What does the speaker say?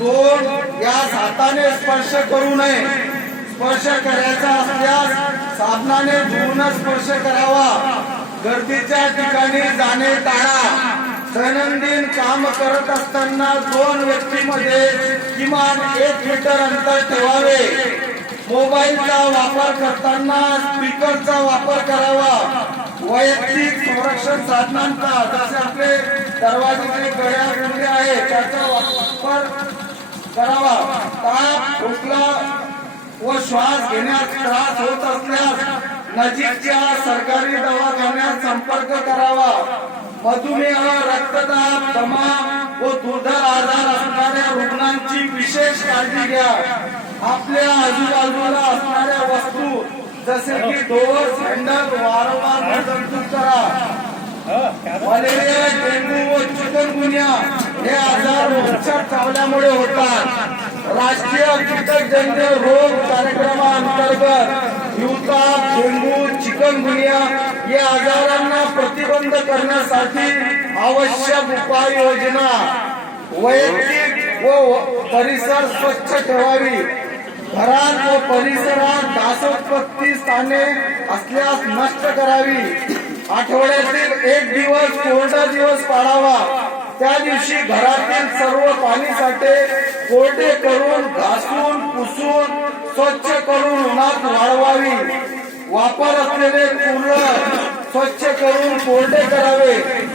दोन, यास हाताने स्पर्श करू नये. स्पर्श करायचा असल्यास साबणाने धुवूनच स्पर्श करावा. गर्दीच्या ठिकाणी जाणे टाळा. दैनंदिन काम करत असताना दोन व्यक्तींमध्ये किमान 1 मीटर अंतर ठेवावे. मोबाईलचा वापर करताना स्पीकरचा वापर करावा. वैयक्तिक संरक्षण साधनांचा जसे आपले दरवाजे गड्या आहे त्याचा वापर करावा. ताप, खोकला व श्वास घेण्यास त्रास होत असल्यास नजीकच्या सरकारी दवाखान्यात संपर्क करावा. मधुमेह, रक्तदाब, दमा व दुर्धर आजार असणाऱ्या रुग्णांची विशेष काळजी घ्या. आपल्या आजूबाजूला असणाऱ्या वस्तू जसे की डोर, सँडल वारंवार निर्जंतुक करा. मलेरिया, डेंग्यू व चिकनगुनिया हे आजार मच्छर चावल्यामुळे होतात. राष्ट्रीय कीटकजन्य रोग कार्यक्रमाअंतर्गत हिवताप, डेंग्यू, चिकनगुनिया या आजारांना प्रतिबंध करण्यासाठी आवश्यक उपाययोजना. वैयक्तिक व परिसर स्वच्छ ठेवावी. घरात व परिसरात डासोत्पत्ती स्थाने असल्यास नष्ट करावी. आठवड्यातील 1 दिवस कोरडा दिवस पाळावा. त्या दिवशी घरातील सर्व पाणीसाठे कोरडे करून घासून पुसून स्वच्छ करून उन्हात वाळवावी. वापर असलेले कूलर स्वच्छ करून कोरडे करावे.